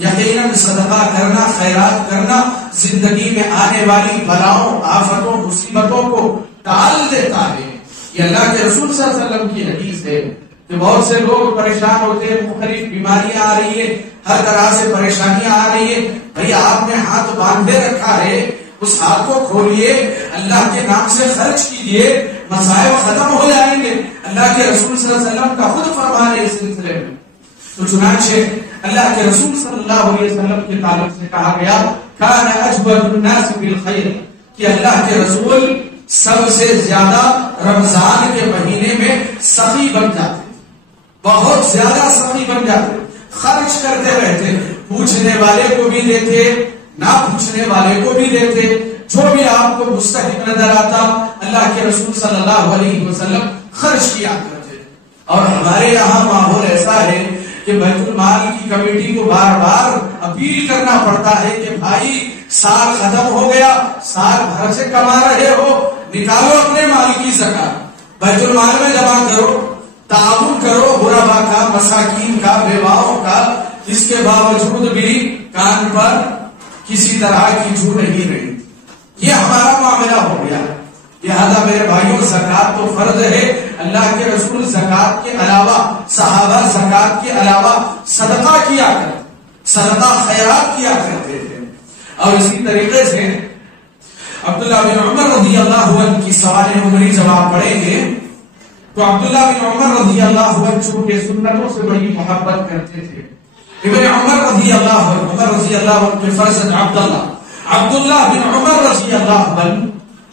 یقیناً صدقہ کرنا، خیرات کرنا زندگی میں آنے والی بلاؤں، آفتوں، مصیبتوں کو ٹال دیتا ہے. یہ اللہ کے رسول صلی اللہ علیہ وسلم کی حدیث ہے کہ بہت سے لوگ پریشان ہوتے ہیں، مختلف بیماریاں آ رہی ہیں، ہر طرح سے پریشانیاں آ رہی ہیں. بھئی آپ نے ہاتھ باندھے رکھا ہے، اس ہاتھ کو کھولیے، اللہ کے نام سے خرچ کیجیے، مسائل ختم ہو جائیں گے. اللہ کے رسول صلی اللہ علیہ وسلم کا خود فرمان ہے اس سلسلے میں. تو چنانچہ اللہ کے رسول صلی اللہ علیہ وسلم کے تعلق سے کہا گیا کان اجود الناس بالخیر، کہ اللہ کے رسول سب سے زیادہ رمضان کے مہینے میں سخی بن جاتے، بہت زیادہ سخی بن جاتے، خرچ کرتے رہتے، پوچھنے والے کو بھی دیتے، نہ پوچھنے والے کو بھی دیتے. جو بھی آپ کو مستحق نظر آتا اللہ کے رسول صلی اللہ علیہ وسلم خرچ کیا کرتے. اور ہمارے یہاں ماحول ایسا ہے کہ بیت المال کی کمیٹی کو بار بار اپیل کرنا پڑتا ہے کہ بھائی سال ختم ہو گیا، سال بھر سے کما رہے ہو، نکالو اپنے مال کی زکات، بیت المال میں جمع کرو، تعاون کرو غربا کا، مساکین کا، بیواؤں کا. اس کے باوجود بھی کان پر کسی طرح کی جو نہیں رہی. یہ ہمارا معاملہ ہو گیا. لہذا میرے بھائیوں زکات تو فرض ہے. اللہ کے رسول زکات کے علاوہ، صحابہ زکات کے علاوہ صدقہ کیا کرتے، صدقہ خیرات کیا کرتے تھے. اور اسی طریقے سے عبداللہ بن عمر رضی اللہ عنہ کی سوال عمری جواب پڑھیں گے تو عبداللہ بن عمر رضی اللہ عنہ چونکہ سنتوں سے بڑی محبت کرتے تھے. ابن عمر رضی اللہ عنہ، عمر رضی اللہ عنہ کے فرزند عبداللہ بن عمر رضی اللہ عنہ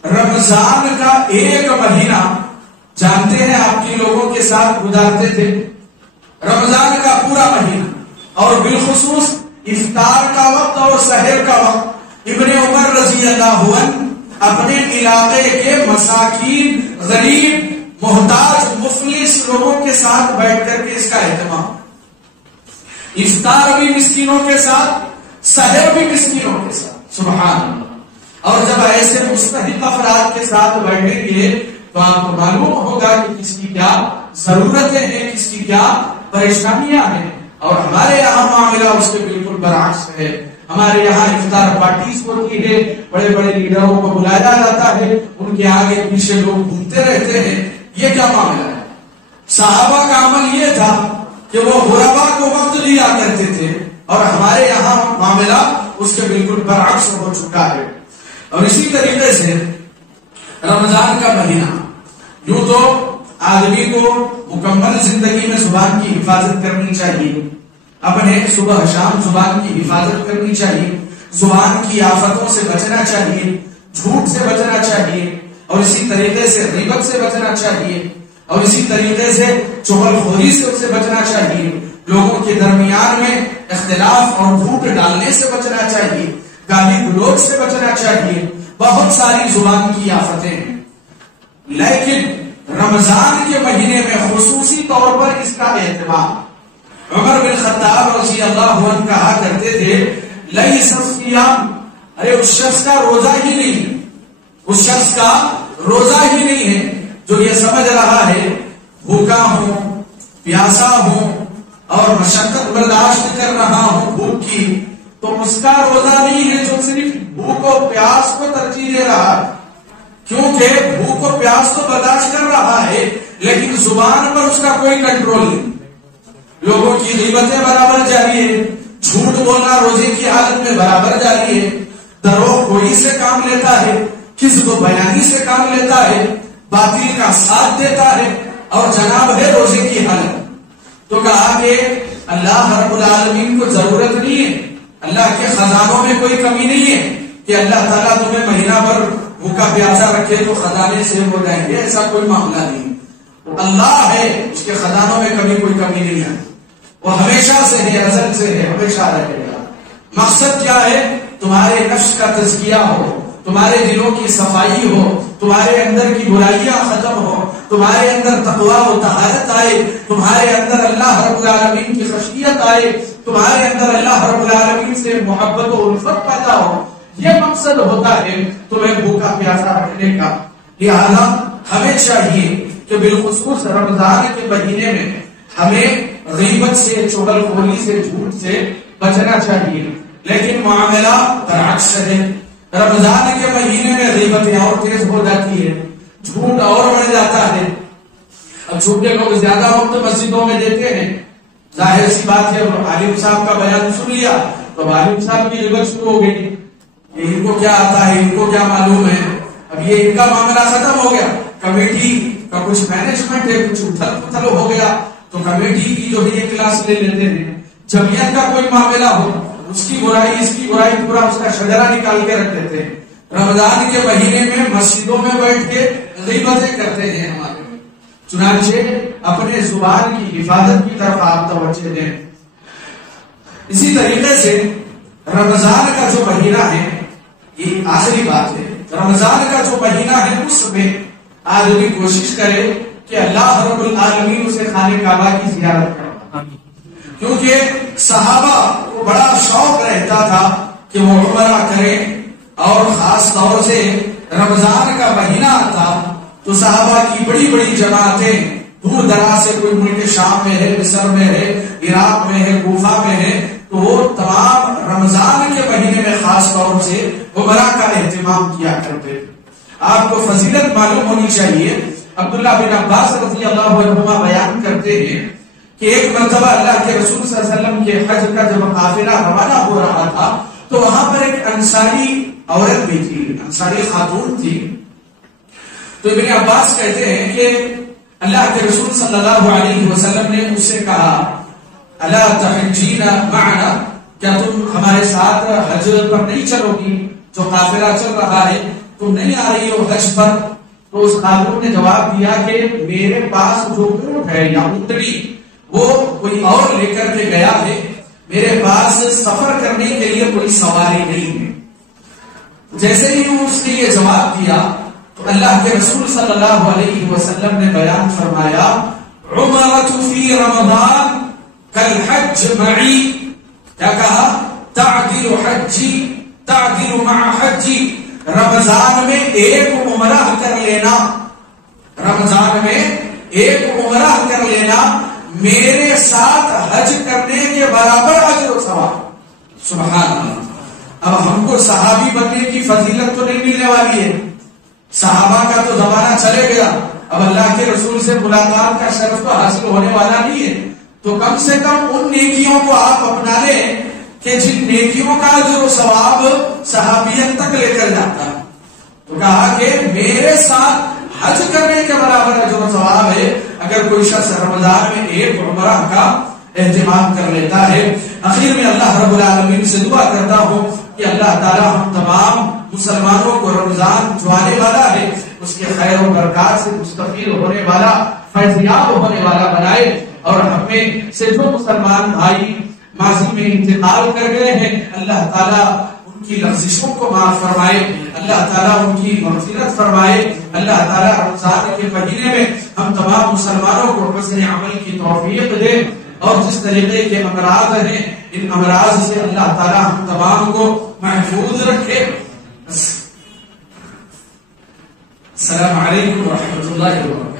رمضان کا ایک مہینہ جانتے ہیں آپ کے لوگوں کے ساتھ گزارتے تھے. رمضان کا پورا مہینہ اور بالخصوص افطار کا وقت اور سحر کا وقت ابن عمر رضی اللہ عنہ اپنے علاقے کے مساکین، غریب، محتاج، مفلس لوگوں کے ساتھ بیٹھ کر کے اس کا اہتمام، افطار بھی مسکینوں کے ساتھ، سحر بھی مسکینوں کے ساتھ. سبحان اللہ. اور جب ایسے مستحق افراد کے ساتھ بیٹھیں گے تو آپ کو معلوم ہوگا کہ کس کی کیا ضرورتیں ہیں، کس کی کیا پریشانیاں ہیں. اور ہمارے یہاں معاملہ اس کے بالکل برعکس ہے. ہمارے یہاں افطار پارٹیز ہوتی ہے، بڑے بڑے لیڈروں کو بلایا جاتا ہے، ان کے آگے پیچھے لوگ گھومتے رہتے ہیں. یہ کیا معاملہ ہے؟ صحابہ کا عمل یہ تھا کہ وہ غربا کو وقت دیا کرتے تھے، اور ہمارے یہاں معاملہ اس کے بالکل برعکس ہو چکا ہے. اور اسی طریقے سے رمضان کا مہینہ یوں تو آدمی کو مکمل زندگی میں زبان کی حفاظت کرنی چاہیے، اپنے صبح شام زبان کی حفاظت کرنی چاہیے، زبان کی آفتوں سے بچنا چاہیے، جھوٹ سے بچنا چاہیے، اور اسی طریقے سے غیبت سے بچنا چاہیے، اور اسی طریقے سے چغل خوری سے بچنا چاہیے، لوگوں کے درمیان میں اختلاف اور جھوٹ ڈالنے سے بچنا چاہیے، گالی گلوچ سے بچنا چاہیے. بہت ساری زبان کی آفتیں ہیں، لیکن رمضان کے مہینے میں خصوصی طور پر اس کا اہتمام. عمر بن خطاب رضی اللہ عنہ کہا کرتے تھے لیس الصیام، ارے اس شخص کا روزہ ہی نہیں ہے، اس شخص کا روزہ ہی نہیں ہے جو یہ سمجھ رہا ہے بھوکا ہوں، پیاسا ہوں اور مشقت برداشت کر رہا ہوں بھوک کی، تو اس کا روزہ نہیں ہے جو صرف بھوک و پیاس کو ترجیح دے رہا ہے. کیونکہ بھوک و پیاس تو برداشت کر رہا ہے لیکن زبان پر اس کا کوئی کنٹرول نہیں. لوگوں کی غیبتیں برابر جاری ہے، جھوٹ بولنا روزے کی حالت میں برابر جاری ہے، دروغ گوئی سے کام لیتا ہے، کذب و بیانی سے کام لیتا ہے، باطل کا ساتھ دیتا ہے، اور جناب ہے روزے کی حالت. تو کہا کہ اللہ رب العالمین کو ضرورت نہیں ہے، اللہ کے خزانوں میں کوئی کمی نہیں ہے کہ اللہ تعالیٰ تمہیں مہینہ بھر بھوکا پیاسا رکھے تو خزانے سے ہو جائیں گے، ایسا کوئی معاملہ نہیں. اللہ ہے، اس کے خزانوں میں کبھی کوئی کمی نہیں ہے، وہ ہمیشہ سے ہے، ازل سے ہے، ہمیشہ رہے گا. مقصد کیا ہے؟ تمہارے نفس کا تزکیہ ہو، تمہارے دلوں کی صفائی ہو، تمہارے اندر کی برائیاں ختم ہو، تمہارے اندر تقویٰ و طہارت آئے، تمہارے اندر اللہ رب العالمین کی خشیت آئے، تمہارے اندر اللہ رب العالمین سے محبت و الفت پیدا ہو، یہ مقصد ہوتا ہے تمہیں بھوکا پیاسا رکھنے کا۔ لہذا ہمیں چاہیے کہ بالخصوص رمضان کے مہینے میں ہمیں غیبت سے، چغل خوری سے، جھوٹ سے بچنا چاہیے، لیکن معاملہ برعکس ہے۔ رمضان کے مہینے میں غیبتیں اور تیز ہو جاتی ہے، جھوٹ اور بڑھ جاتا ہے۔ اب جھوٹے لوگ زیادہ وقت مسجدوں میں دیتے ہیں، ظاہر سی بات ہے، عالم صاحب کا بیان سن لیا تو عالم صاحب کی غیبت شروع ہو گئی، ان کو کیا آتا ہے، ان کو کیا معلوم ہے۔ اب یہ ان کا معاملہ ختم ہو گیا، کمیٹی کا کچھ مینجمنٹ ہے، کچھ اتھل پتھل ہو گیا تو کمیٹی کی جو ہے یہ کلاس لے لیتے ہیں۔ جمعیت کا کوئی معاملہ ہو، اس کی برائی اس کی برائی پورا اس کا شجرہ نکال کے رکھ دیتے ہیں۔ رمضان کے مہینے میں مسجدوں میں بیٹھ کے غیبتیں کرتے ہیں ہمارے۔ چنانچہ اپنے زبان کی حفاظت کی طرف آپ توجہ دیں۔ اسی طریقے سے رمضان کا جو مہینہ ہے، یہ آخری بات ہے، رمضان کا جو مہینہ ہے اس میں آدمی کوشش کرے کہ اللہ رب العالمین اسے خانہ کعبہ کی زیارت کرے، کیونکہ صحابہ کو بڑا شوق رہتا تھا کہ وہ عمرہ کریں، اور خاص طور سے رمضان کا مہینہ آتا تو صحابہ کی بڑی بڑی جماعتیں دور دراز سے، کوئی ملک شام میں ہے، مصر میں ہے، عراق میں ہے، کوفہ میں ہے، تو وہ تمام رمضان کے مہینے میں خاص طور سے عمرہ کا اہتمام کیا کرتے۔ آپ کو فضیلت معلوم ہونی چاہیے، عبداللہ بن عباس رضی اللہ عنہما بیان کرتے ہیں کہ ایک مرتبہ اللہ کے رسول صلی اللہ علیہ وسلم کے حج کا جب قافلہ روانہ ہو رہا تھا تو وہاں پر ایک انصاری عورت بھی تھی، انصاری خاتون تھی۔ تو ابن عباس کہتے ہیں کہ اللہ کے رسول صلی اللہ علیہ وسلم نے اس سے کہا، الا تحجین معنا، کیا تم ہمارے ساتھ حج پر نہیں چلو گی؟ جو قافلہ چل رہا ہے تم نہیں آ رہی ہو حج پر؟ تو اس خاتون نے جواب دیا کہ میرے پاس جو اونٹ ہے یا اونٹنی وہ کوئی اور لے کر کے گیا ہے، میرے پاس سفر کرنے کے لیے کوئی سواری نہیں ہے۔ جیسے ہی اس نے یہ جواب دیا تو اللہ کے رسول صلی اللہ علیہ وسلم نے بیان فرمایا، عمرۃ فی رمضان کالحج معی، کیا کہا؟ تعدل حجی تعدل مع حجی، رمضان میں ایک عمرہ کر لینا، رمضان میں ایک عمرہ کر لینا میرے ساتھ حج کرنے کے برابر اجر و ثواب۔ سبحان اللہ۔ اب ہم کو صحابی بننے کی فضیلت تو نہیں ملنے والی ہے، صحابہ کا تو زمانہ چلے گیا، اب اللہ کے رسول سے ملاقات کا شرف تو حاصل ہونے والا نہیں ہے، تو کم سے کم ان نیکیوں کو آپ اپنا لیں کہ جن نیکیوں کا اجر و ثواب صحابیت تک لے کر جاتا ہے۔ تو کہا کہ میرے ساتھ حج کرنے کے برابر اجر و ثواب ہے اگر کوئی شخص رمضان میں ایک عمرہ کا اہتمام کر لیتا ہے۔ آخر میں اللہ رب العالمین سے دعا کرتا ہوں کہ اللہ تعالی ہم تمام مسلمانوں کو رمضان جو آنے والا ہے اس کے خیر و برکات سے مستفید ہونے والا، فیضیاب ہونے والا بنائے، اور ہم میں سے جو مسلمان بھائی ماضی میں انتقال کر گئے ہیں اللہ تعالیٰ ان کی لغزشوں کو معاف فرمائے، اللہ تعالیٰ ان کی مغفرت فرمائے، اللہ تعالیٰ رمضان کے مہینے میں ہم تمام مسلمانوں کو حسن عمل کی توفیق دے، اور جس طریقے کے امراض ہیں ان امراض سے اللہ تعالیٰ ہم تمام کو محفوظ رکھے۔ السلام علیکم ورحمۃ اللہ وبرکاتہ۔